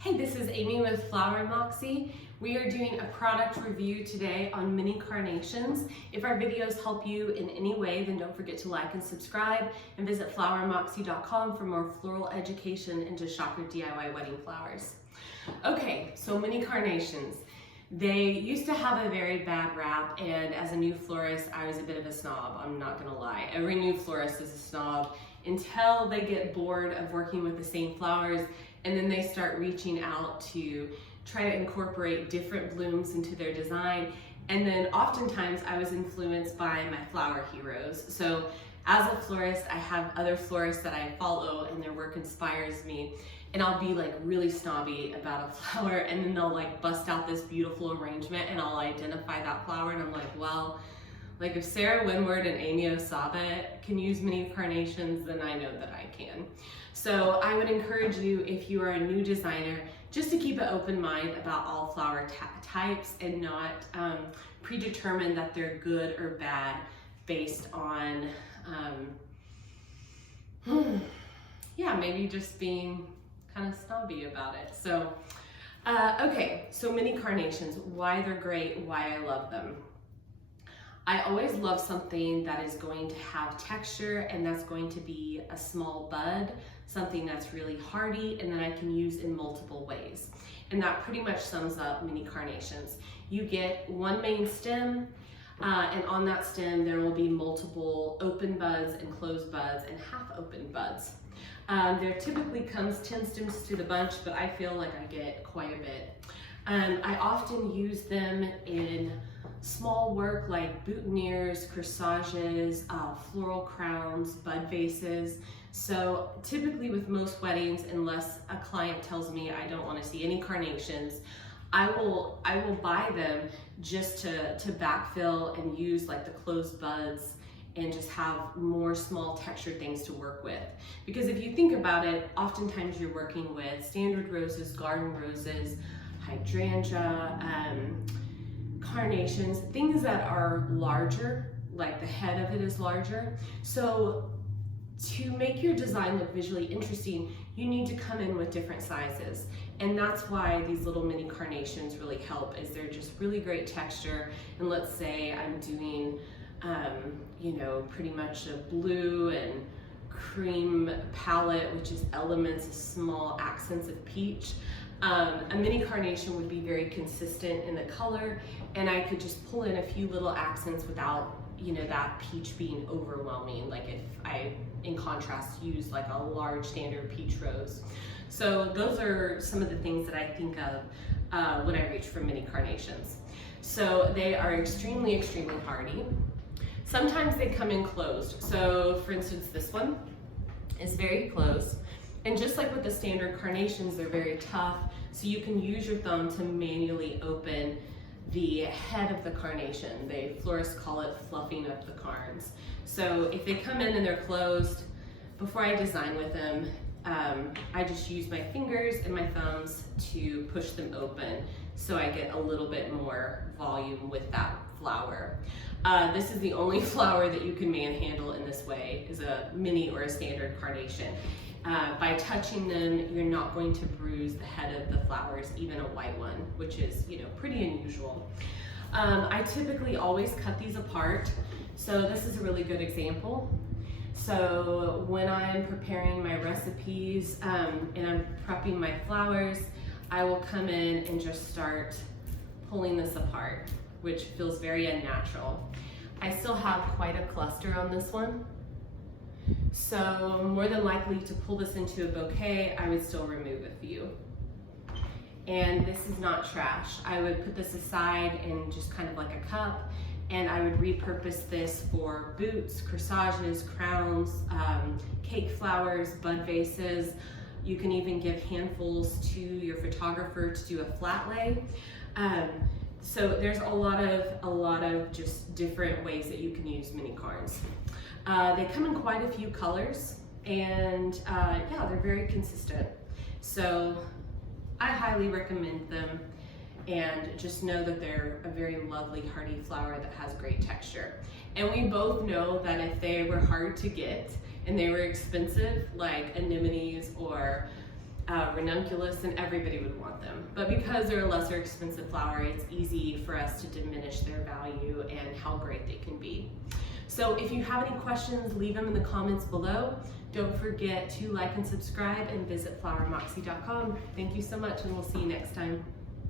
Hey, this is Amy with Flower Moxie. We are doing a product review today on Mini Carnations. If our videos help you in any way, then don't forget to like and subscribe and visit flowermoxie.com for more floral education and to shop your DIY wedding flowers. Okay, so Mini Carnations. They used to have a very bad rap, and as a new florist, I was a bit of a snob, I'm not gonna lie. Every new florist is a snob until they get bored of working with the same flowers, and then they start reaching out to try to incorporate different blooms into their design. And then oftentimes I was influenced by my flower heroes. So as a florist, I have other florists that I follow and their work inspires me. And I'll be like really snobby about a flower, and then they'll like bust out this beautiful arrangement and I'll identify that flower, and I'm like, well, like if Sarah Winward and Amy Osaba can use Mini Carnations, then I know that I can. So I would encourage you, if you are a new designer, just to keep an open mind about all flower types and not predetermine that they're good or bad based on, maybe just being kind of snobby about it. So, okay, so Mini Carnations, why they're great, why I love them. I always love something that is going to have texture, and that's going to be a small bud, something that's really hardy and that I can use in multiple ways. And that pretty much sums up Mini Carnations. You get one main stem, and on that stem there will be multiple open buds and closed buds and half open buds. There typically comes 10 stems to the bunch, but I feel like I get quite a bit. I often use them in small work like boutonnieres, corsages, floral crowns, bud vases. So typically with most weddings, unless a client tells me I don't want to see any carnations, I will buy them just to backfill and use like the closed buds and just have more small textured things to work with. Because if you think about it, oftentimes you're working with standard roses, garden roses, hydrangea, carnations, things that are larger, like the head of it is larger. So to make your design look visually interesting, you need to come in with different sizes. And that's why these little Mini Carnations really help, is they're just really great texture. And let's say I'm doing, pretty much a blue and cream palette, which is elements of small accents of peach. A Mini Carnation would be very consistent in the color, and I could just pull in a few little accents without, that peach being overwhelming, like if I, in contrast, use like a large standard peach rose. So those are some of the things that I think of when I reach for Mini Carnations. So they are extremely, extremely hardy. Sometimes they come in closed. So for instance, this one is very closed. And just like with the standard carnations, they're very tough. So you can use your thumb to manually open the head of the carnation. Florists call it fluffing up the carns. So if they come in and they're closed, before I design with them, I just use my fingers and my thumbs to push them open so I get a little bit more volume with that flower. This is the only flower that you can manhandle in this way, is a mini or a standard carnation. By touching them, you're not going to bruise the head of the flowers, even a white one, which is, pretty unusual. I typically always cut these apart. So this is a really good example. So when I'm preparing my recipes and I'm prepping my flowers, I will come in and just start pulling this apart, which feels very unnatural. I still have quite a cluster on this one. So more than likely to pull this into a bouquet, I would still remove a few. And this is not trash. I would put this aside in just kind of like a cup, and I would repurpose this for boots, corsages, crowns, cake flowers, bud vases. You can even give handfuls to your photographer to do a flat lay. So there's a lot of just different ways that you can use Mini Carns. They come in quite a few colors, and they're very consistent. So I highly recommend them, and just know that they're a very lovely hardy flower that has great texture. And we both know that if they were hard to get and they were expensive, like anemones or ranunculus, and everybody would want them. But because they're a lesser expensive flower, it's easy for us to diminish their value and how great they can be. So if you have any questions, leave them in the comments below. Don't forget to like and subscribe and visit flowermoxie.com. Thank you so much, and we'll see you next time.